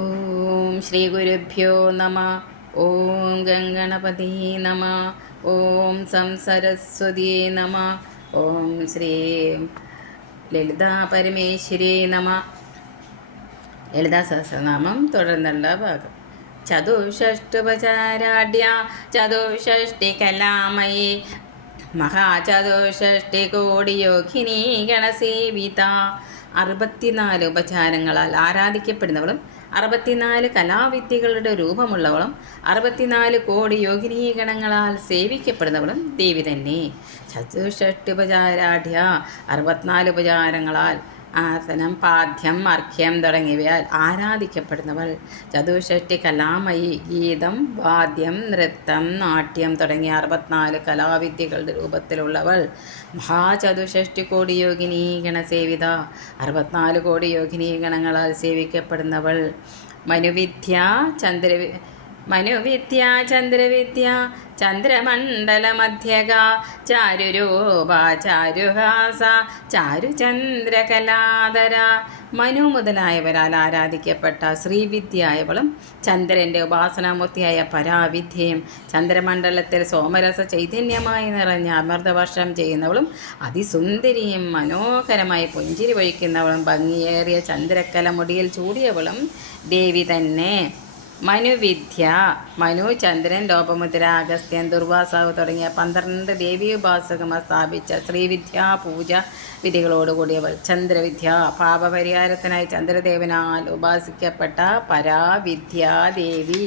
ഓം ശ്രീ ഗുരുഭ്യോ നമ. ഓം ഗംഗണപതി നമ. ഓം സംസരസ്വതി നമ. ഓം ശ്രീ ലളിതാ പരമേശ്വരി നമ. ലളിതാ സഹസ്രനാമം തുടർന്നുള്ള ഭാഗം. ചതുഷ്ടുപചാരാഢ്യ ചതുഷ്ടി കലാമയേ മഹാചതുഷ്ടി കോടി യോഗിനി ഗണസേവിത. 64 ഉപചാരങ്ങളാൽ ആരാധിക്കപ്പെടുന്നവളും 64 കലാവിദ്യകളുടെ രൂപമുള്ളവളും 64 കോടി യോഗിനീഗണങ്ങളാൽ സേവിക്കപ്പെടുന്നവളും ദേവി തന്നെ. ചതുഷ്ടുപചാരാഢ്യ 64 ഉപചാരങ്ങളാൽ ആസനം, പാദ്യം, അർഘ്യം തുടങ്ങിയവയാൽ ആരാധിക്കപ്പെടുന്നവൾ. ചതുഷ്ടി കലാമയി ഗീതം, വാദ്യം, നൃത്തം, നാട്യം തുടങ്ങിയ 64 കലാവിദ്യകളുടെ രൂപത്തിലുള്ളവൾ. മഹാചതുഷ്ടി കോടി യോഗിനീ ഗണസേവിത 64 കോടി യോഗിനീ ഗണങ്ങളാൽ സേവിക്കപ്പെടുന്നവൾ. മനുവിദ്യ ചന്ദ്രവിദ്യ ചന്ദ്രമണ്ഡലമധ്യക ചാരുരൂപ ചാരുഹാസ ചാരുചന്ദ്രകലാധര. മനു മുതലായവരാൽ ആരാധിക്കപ്പെട്ട ശ്രീവിദ്യയായവളും ചന്ദ്രൻ്റെ ഉപാസനാമൂർത്തിയായ പരാവിദ്യയും ചന്ദ്രമണ്ഡലത്തിൽ സോമരസ ചൈതന്യമായി നിറഞ്ഞ അമൃതവർഷം ചെയ്യുന്നവളും അതിസുന്ദരിയും മനോഹരമായി പുഞ്ചിരി വഹിക്കുന്നവളും ഭംഗിയേറിയ ചന്ദ്രക്കല മുടിയിൽ ചൂടിയവളും ദേവി തന്നെ. മനുവിദ്യ മനു, ചന്ദ്രൻ, ലോപമുദ്ര, അഗസ്ത്യൻ, ദുർവാസാവ് തുടങ്ങിയ 12 ദേവീഉപാസകന്മാർ സ്ഥാപിച്ച ശ്രീവിദ്യാ പൂജ വിധികളോടുകൂടിയവൾ. ചന്ദ്രവിദ്യ പാപപരിഹാരത്തിനായി ചന്ദ്രദേവനാൽ ഉപാസിക്കപ്പെട്ട പരാവിദ്യാദേവി.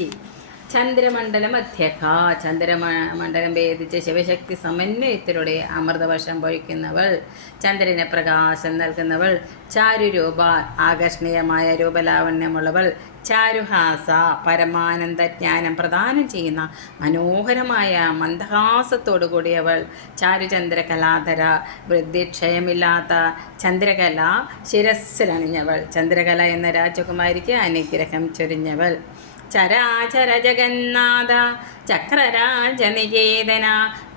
ചന്ദ്രമണ്ഡലം അധ്യക്ഷ ചന്ദ്രമണ്ഡലം ഭേദിച്ച് ശിവശക്തി സമന്വയത്തിലൂടെ അമൃതവർഷം പൊഴിക്കുന്നവൾ. ചന്ദ്രന് പ്രകാശം നൽകുന്നവൾ. ചാരുരൂപ ആകർഷണീയമായ രൂപലാവണ്യമുള്ളവൾ. ചാരുഹാസ പരമാനന്ദ ജ്ഞാനം പ്രദാനം ചെയ്യുന്ന മനോഹരമായ മന്ദഹാസത്തോടു കൂടിയവൾ. ചാരുചന്ദ്രകലാധര വൃദ്ധിക്ഷയമില്ലാത്ത ചന്ദ്രകല ശിരസ്സിലണിഞ്ഞവൾ. ചന്ദ്രകല എന്ന രാജകുമാരിക്ക് അനുഗ്രഹം ചൊരിഞ്ഞവൾ. ചരാചര ജഗന്നാഥ ചക്രരാജനികേതന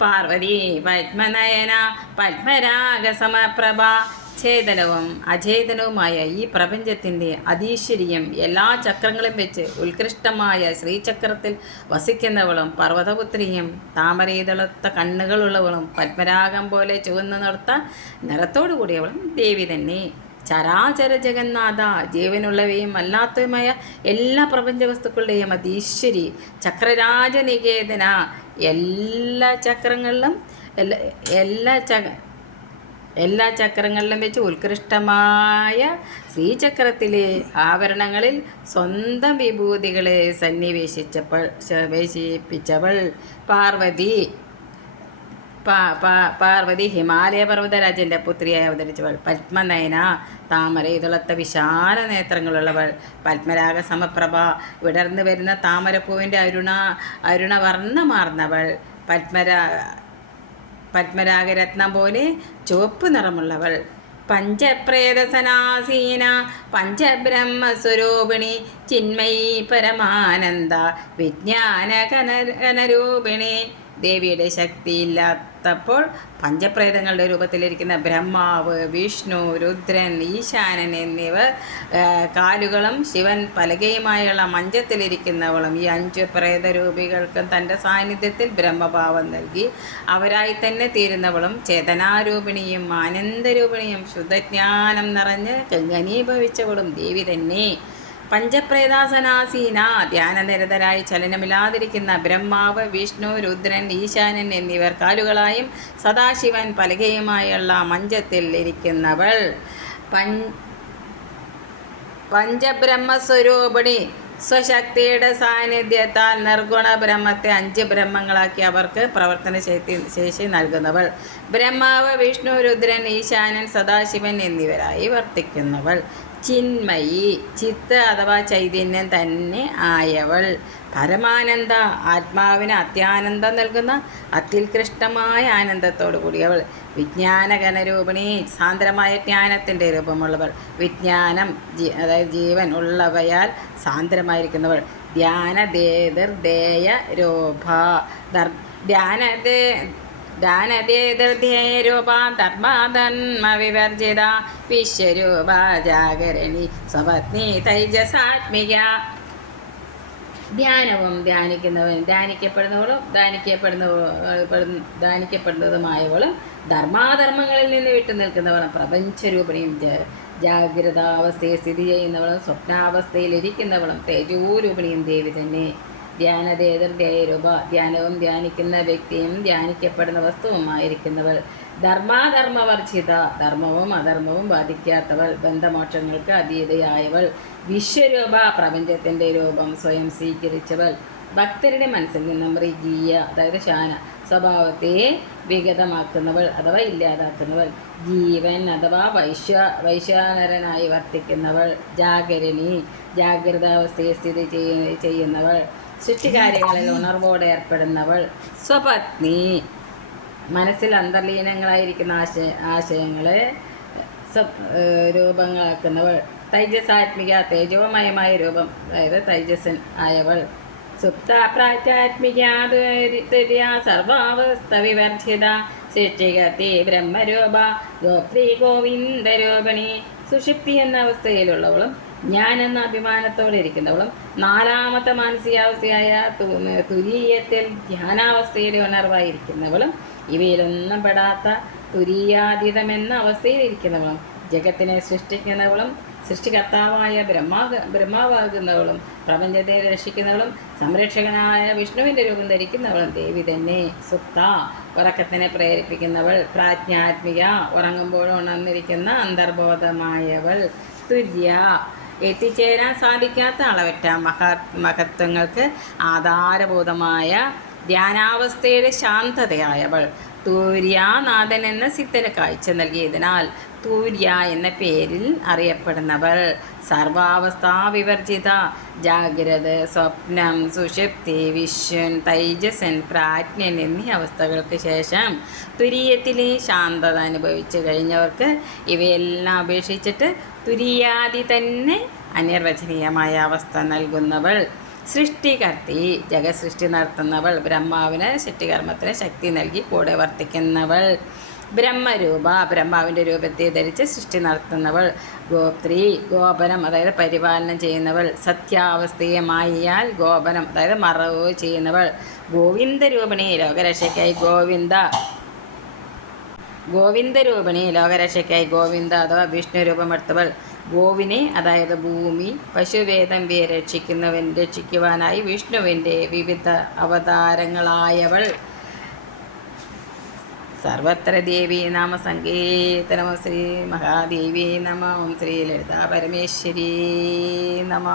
പാർവതി പത്മനയന പത്മരാഗസമപ്രഭ. ഛേദനവും അഛേദനവുമായ ഈ പ്രപഞ്ചത്തിൻ്റെ അതീശ്വരിയും എല്ലാ ചക്രങ്ങളും വെച്ച് ഉത്കൃഷ്ടമായ ശ്രീചക്രത്തിൽ വസിക്കുന്നവളും പർവ്വതപുത്രിയും താമരയിതളത്ത കണ്ണുകളുള്ളവളും പത്മരാഗം പോലെ ചുവന്നു നിർത്ത നിറത്തോടു കൂടിയവളും ദേവി തന്നെ. ചരാചര ജഗന്നാഥ ജീവനുള്ളവയും അല്ലാത്തതുമായ എല്ലാ പ്രപഞ്ച വസ്തുക്കളുടെയും അതീശ്വരി. ചക്രരാജനികേതന എല്ലാ ചക്രങ്ങളിലും വെച്ച് ഉത്കൃഷ്ടമായ ശ്രീചക്രത്തിലെ ആവരണങ്ങളിൽ സ്വന്തം വിഭൂതികളെ സന്നിവേശിപ്പിച്ചവൾ പാർവതി. പാർവതി ഹിമാലയ പർവ്വതരാജൻ്റെ പുത്രിയായി അവതരിച്ചവൾ. പത്മനയന താമര ഇതുളത്ത വിശാല നേത്രങ്ങളുള്ളവൾ. പത്മരാഗ സമപ്രഭ വിടർന്നു വരുന്ന താമരപ്പൂവിൻ്റെ അരുണവർണ്ണമാർന്നവൾ. പത്മരാഗരത്നം പോലെ ചുവപ്പ് നിറമുള്ളവൾ. പഞ്ചപ്രേതസനാസീന പഞ്ചബ്രഹ്മസ്വരൂപിണി ചിന്മയി പരമാനന്ദ വിജ്ഞാന കനരൂപിണി. ദേവിയുടെ ശക്തിയില്ലാത്തപ്പോൾ പഞ്ചപ്രേതങ്ങളുടെ രൂപത്തിലിരിക്കുന്ന ബ്രഹ്മാവ്, വിഷ്ണു, രുദ്രൻ, ഈശാനൻ എന്നിവർ കാലുകളും ശിവൻ പലകയുമായുള്ള മഞ്ചത്തിലിരിക്കുന്നവളും ഈ 5 പ്രേതരൂപികൾക്കും തൻ്റെ സാന്നിധ്യത്തിൽ ബ്രഹ്മഭാവം നൽകി അവരായി തന്നെ തീരുന്നവളും ചേതനാരൂപിണിയും ആനന്ദരൂപിണിയും ശുദ്ധജ്ഞാനം നിറഞ്ഞ് ഘനീഭവിച്ചവളും ദേവി തന്നെ. പഞ്ചപ്രേതാസനാസീന ധ്യാനനിരതരായി ചലനമില്ലാതിരിക്കുന്ന ബ്രഹ്മാവ്, വിഷ്ണു, രുദ്രൻ, ഈശാനൻ എന്നിവർ കാലുകളായും സദാശിവൻ പലകയുമായുള്ള മഞ്ചത്തിൽ ഇരിക്കുന്നവൾ. പഞ്ചബ്രഹ്മസ്വരൂപിണി സ്വശക്തിയുടെ സാന്നിധ്യത്താൽ നിർഗുണ ബ്രഹ്മത്തെ 5 ബ്രഹ്മങ്ങളാക്കി അവർക്ക് പ്രവർത്തന ശേഷി നൽകുന്നവൾ. ബ്രഹ്മാവ്, വിഷ്ണു, രുദ്രൻ, ഈശാനൻ, സദാശിവൻ എന്നിവരായി വർത്തിക്കുന്നവൾ. ചിന്മയി ചിത്ത് അഥവാ ചൈതന്യം തന്നെ ആയവൾ. പരമാനന്ദ ആത്മാവിന് അത്യാനന്ദം നൽകുന്ന അത്യുത്കൃഷ്ടമായ ആനന്ദത്തോടു കൂടിയവൾ. വിജ്ഞാനഘനരൂപിണി സാന്ദ്രമായ ജ്ഞാനത്തിൻ്റെ രൂപമുള്ളവൾ. വിജ്ഞാനം അതായത് ജീവൻ ഉള്ളവയാൽ സാന്ദ്രമായിരിക്കുന്നവൾ. ധ്യാനദേയ രൂപ ധ്യാനദേതൃധ്യേയരൂപ ധർമാധർമ്മ വിശ്വരൂപ ജാഗരണി സ്വപത്നി തൈജസാത്മിക. ധ്യാനവും ധ്യാനിക്കുന്നവൻ ധ്യാനിക്കപ്പെടുന്നതുമായവളും ധർമാധർമ്മങ്ങളിൽ നിന്ന് വിട്ടു നിൽക്കുന്നവളും പ്രപഞ്ചരൂപിണിയും ജാഗ്രതാവസ്ഥയെ സ്ഥിതി ചെയ്യുന്നവളും സ്വപ്നാവസ്ഥയിൽ ഇരിക്കുന്നവളും തേജോരൂപിണിയും ദേവി തന്നെ. ധ്യാനദേതൃധ്യേയരൂപ ധ്യാനവും ധ്യാനിക്കുന്ന വ്യക്തിയും ധ്യാനിക്കപ്പെടുന്ന വസ്തുവുമായിരിക്കുന്നവൾ. ധർമാധർമ്മവർജിത ധർമ്മവും അധർമ്മവും ബാധിക്കാത്തവൾ. ബന്ധമോക്ഷങ്ങൾക്ക് അതീതയായവൾ. വിശ്വരൂപ പ്രപഞ്ചത്തിൻ്റെ രൂപം സ്വയം സ്വീകരിച്ചവൾ. ഭക്തരുടെ മനസ്സിൽ നിന്നും മൃഗീയ അതായത് ശാന സ്വഭാവത്തെ വിഗതമാക്കുന്നവൾ അഥവാ ഇല്ലാതാക്കുന്നവൾ. ജീവൻ അഥവാ വൈശ്വാനരനായി വർത്തിക്കുന്നവൾ. ജാഗരണി ജാഗ്രതാവസ്ഥയെ സ്ഥിതി ചെയ്യുന്നവൾ. സൃഷ്ടികാര്യങ്ങളിൽ ഉണർവോടെ ഏർപ്പെടുന്നവൾ. സ്വപത്നി മനസ്സിൽ അന്തർലീനങ്ങളായിരിക്കുന്ന ആശയങ്ങളെ രൂപങ്ങളാക്കുന്നവൾ. തൈജസാത്മിക തേജോമയമായ രൂപം അതായത് തൈജസൻ ആയവൾ. സുപ്താപ്രാച്യാത്മിക സർവാവസ്ഥ വിവർജിത സൃഷ്ടികത്തി ബ്രഹ്മരൂപ ഗോത്രീ ഗോവിന്ദരൂപിണി. സുഷുപ്തി എന്ന അവസ്ഥയിലുള്ളവളും ഞാൻ എന്ന അഭിമാനത്തോടെ ഇരിക്കുന്നവളും നാലാമത്തെ മാനസികാവസ്ഥയായ തുരീയത്തിൽ ധ്യാനാവസ്ഥയിലെ ഉണർവായിരിക്കുന്നവളും ഇവയിലൊന്നും പെടാത്ത തുരീയാതീതമെന്ന അവസ്ഥയിലിരിക്കുന്നവളും ജഗത്തിനെ സൃഷ്ടിക്കുന്നവളും സൃഷ്ടികർത്താവായ ബ്രഹ്മാവാകുന്നവളും പ്രപഞ്ചത്തെ രക്ഷിക്കുന്നവളും സംരക്ഷകനായ വിഷ്ണുവിൻ്റെ രൂപം ധരിക്കുന്നവളും ദേവി തന്നെ. സുപ്ത ഉറക്കത്തിനെ പ്രേരിപ്പിക്കുന്നവൾ. പ്രാജ്ഞാത്മിക ഉറങ്ങുമ്പോൾ ഉണർന്നിരിക്കുന്ന അന്തർബോധമായവൾ. തുര്യ എത്തിച്ചേരാൻ സാധിക്കാത്ത അളവറ്റ മഹത്വങ്ങൾക്ക് ആധാരഭൂതമായ ധ്യാനാവസ്ഥയുടെ ശാന്തതയായവൾ. തൂര്യാനാഥൻ എന്ന സിദ്ധന് കാഴ്ച നൽകിയതിനാൽ തൂര്യ എന്ന പേരിൽ അറിയപ്പെടുന്നവൾ. സർവാവസ്ഥാ വിവർജിത ജാഗ്രത സ്വപ്നം സുഷുപ്തി വിശ്വൻ തൈജസൻ പ്രാജ്ഞൻ എന്നീ അവസ്ഥകൾക്ക് ശേഷം തുരീയത്തിലെ ശാന്തത അനുഭവിച്ചു കഴിഞ്ഞവർക്ക് ഇവയെല്ലാം അപേക്ഷിച്ചിട്ട് തുരീയാദി തന്നെ അനിർവചനീയമായ അവസ്ഥ നൽകുന്നവൾ. സൃഷ്ടികർത്തി ജഗസൃഷ്ടി നടത്തുന്നവൾ. ബ്രഹ്മാവിന് സൃഷ്ടികർമ്മത്തിന് ശക്തി നൽകി കൂടെ വർത്തിക്കുന്നവൾ. ബ്രഹ്മരൂപ ബ്രഹ്മാവിൻ്റെ രൂപത്തെ ധരിച്ച് സൃഷ്ടി നടത്തുന്നവൾ. ഗോത്രീ ഗോപനം അതായത് പരിപാലനം ചെയ്യുന്നവൾ. സത്യാവസ്ഥയെ മായിയാൽ ഗോപനം അതായത് മറവ് ചെയ്യുന്നവൾ. ഗോവിന്ദരൂപിണി ലോകരക്ഷയ്ക്കായി ഗോവിന്ദരൂപിണി ലോകരക്ഷയ്ക്കായി ഗോവിന്ദ അഥവാ വിഷ്ണു രൂപമെടുത്തവൾ. ഗോവിനെ അതായത് ഭൂമി പശുവേദംബിയെ രക്ഷിക്കുവാനായി വിഷ്ണുവിൻ്റെ വിവിധ അവതാരങ്ങളായവൾ. സർവത്ര ദേവീ നാമ സങ്കീർത്തനം. ശ്രീ മഹാദേവി നമ. ഓം ശ്രീ ലളിതാ പരമേശ്വരി നമ.